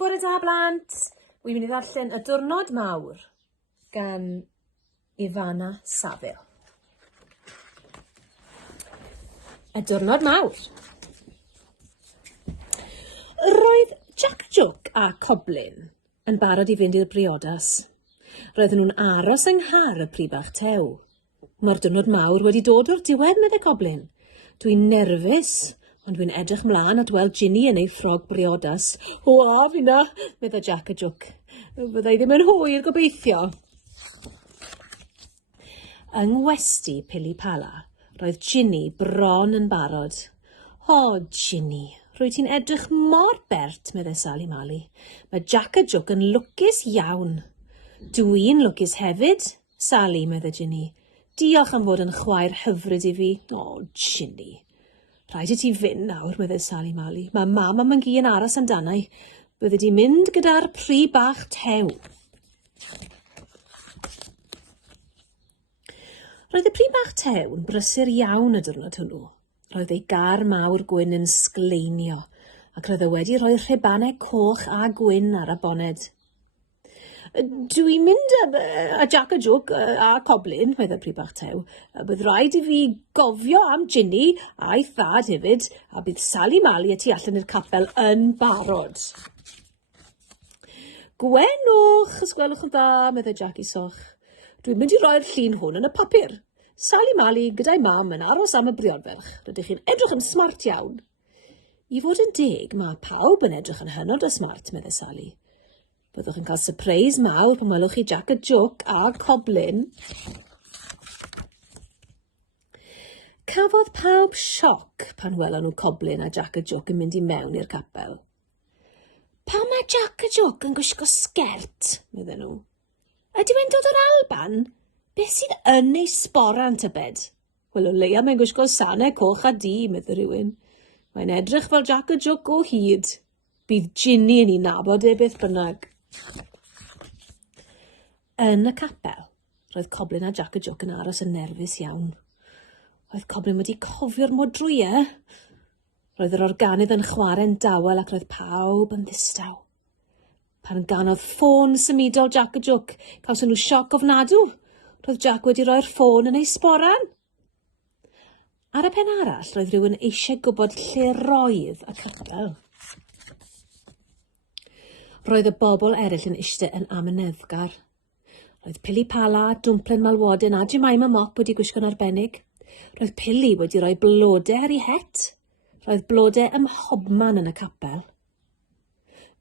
Bore da blant, wy'n mynd i ddarllen Y Diwrnod Mawr gan Ifana Savill. Y Diwrnod Mawr. Roedd Jack a Jook a Coblin yn barod i fynd i'r briodas. Roedden nhw'n aros yng nghar y pri bach tew. Mae'r diwrnod mawr wedi dod o'r diwedd, medde Coblin. Dwi'n nerfus, ond dwi'n edrych mlaen at weld Ginny yn ei ffrog briodas. O, a fi na, medde Jack a Jook. Byddai ddim yn hwyr gobeithio. Yng ngwesti Pili Pala, roedd Ginny bron yn barod. O, Ginny, rwy ti'n edrych mor bert, medde Sally Mali. Mae Jack a Jook yn lwcus iawn. Dwi'n lwcus hefyd, Sally, medde Ginny. Diolch am fod yn chwaer hyfryd i fi. O, Ginny. Rhaid i ti fynd nawr, medde Sally Mali. Mae mam a mam-gu yn aros amdanau. Bydde di mynd gyda'r pri bach tew. Roedd y pri bach tew yn brysur iawn y diwrnod hwnnw. Roedd ei gar mawr gwyn yn sgleinio, ac roedd e wedi rhoi rhibannau coch a gwyn ar y boned. Dwi'n mynd a Jack a Jook a Coblin, medde pri bach tew. Bydd rhaid i fi gofio am Ginny a'i thad hefyd, a bydd Sally Mali a tu allan i'r capel yn barod. Gwenwch, ysgwelwch yn dda, medde Jack i soch. Dwi'n mynd i roi'r llun hwn yn y papur. Sally Mali gyda'i mam yn aros am y briodferch. Rydych chi'n edrych yn smart iawn. I fod yn deg, mae pawb yn edrych yn hynod o smart, medde Sally. Byddwch yn cael surprise mawr pan welwch chi Jack a Jook a Coblin. Cafodd pawb sioc pan welon nhw Coblin a Jack a Jook yn mynd i mewn i'r capel. Pam mae Jack a Jook yn gwisgo sgert, medden nhw. Ydy e'n dod o'r Alban? Beth sydd yn ei sporan tybed? Wel, o leia mae'n gwisgo sanau coch a di, medde rhywun. Mae'n edrych fel Jack a Jook o hyd. Bydd Ginny yn ei nabod beth bynnag. Yn y capel, roedd Coblin a Jack a Jook yn aros yn nerfus iawn. Roedd Coblin wedi cofio'r modrwyau. Roedd yr organydd yn chwarae'n dawel ac roedd pawb yn ddistaw. Pan ganodd ffôn symudol Jack a Jook, cawson nhw sioc ofnadw. Roedd Jack wedi rhoi'r ffôn yn ei sporan. Ar y pen arall, roedd rhywun eisiau gwybod lle roedd y capel. Roedd y bobl eraill yn eistedd yn amyneddgar. Roedd Pili Pala, Dwmplin Malwoden a Jemima Mop wedi gwisgo'n arbennig. Roedd Pili wedi rhoi blodau ar ei het. Roedd blodau ymhobman yn y capel.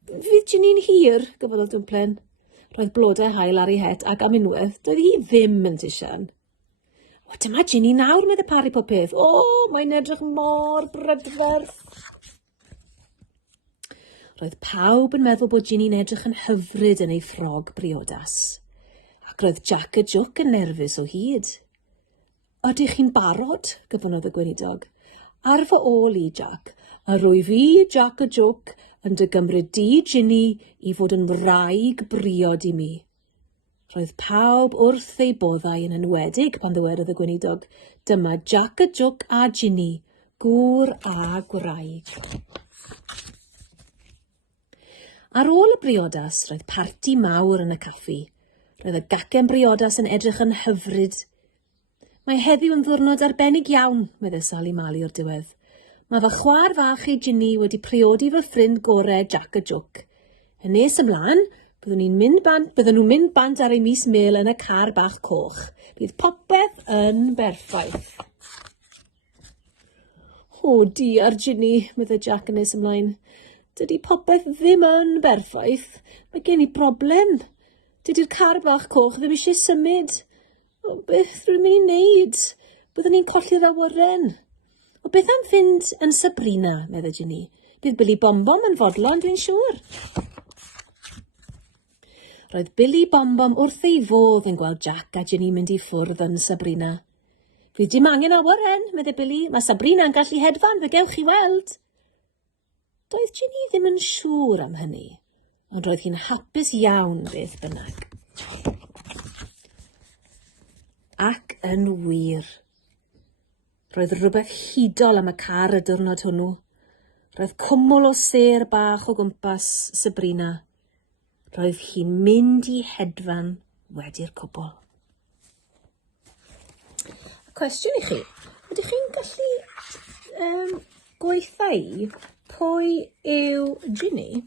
Fydd Ginny'n hir, gyfodd Dwmplin. Roedd blodau hael ar ei het ac am unwaith, doedd hi ddim yn tisian. O, dyma Ginny nawr, medde pari popeth. O, mae'n edrych mor brydferth. Roedd pawb yn meddwl bod Ginny'n edrych yn hyfryd yn ei ffrog briodas. Ac roedd Jack a Jook yn nerfus o hyd. Ydych chi'n barod, gyfynnodd y gweinidog. Ar fy ôl i, Jack, a rwy fi, Jack a Jook, yn dy gymryd di Ginny i fod yn wraig briod i mi. Roedd pawb wrth ei boddau yn enwedig pan ddywedodd y gweinidog. Dyma Jack a Jook a Ginny, gŵr a gwraig. Ar ôl y briodas, roedd parti mawr yn y caffi. Roedd y gacen briodas yn edrych yn hyfryd. Mae heddiw yn ddiwrnod arbennig iawn, medde Sally Mali o'r diwedd. Mae fy chwaer fach ei Ginny wedi priodi fy ffrind gorau Jack a Jook. Yn nes ymlaen, bydden nhw'n mynd bant ar ei mis mêl yn y car bach coch. Bydd popeth yn berffaith. O, diar Ginny, medde Jack yn nes ymlaen. Dydy popeth ddim yn berffaith. Mae gen i broblem. Dydy'r car bach coch ddim eisiau symud. O, beth rwy'n mynd i wneud? Byddwn ni'n colli'r awyren. O, beth am fynd yn Sabrina, medde Ginny. Bydd Billy Bombom yn fodlon, dwi'n siŵr. Roedd Billy Bombom wrth ei fodd yn gweld Jack a Ginny mynd i ffwrdd yn Sabrina. Fydd dim angen awyren, medde Billy. Mae Sabrina'n gallu hedfan, fe gewch chi weld. Doedd Ginny ddim yn siŵr am hynny, ond roedd hi'n hapus iawn beth bynnag. Ac yn wir. Roedd rhywbeth hudol am y car y diwrnod hwnnw. Roedd cwmwl o sêr bach o gwmpas Sabrina. Roedd hi'n mynd i hedfan wedi'r cwbl. Cwestiwn i chi, ydych chi'n gallu gweithio pwy yw Ginny?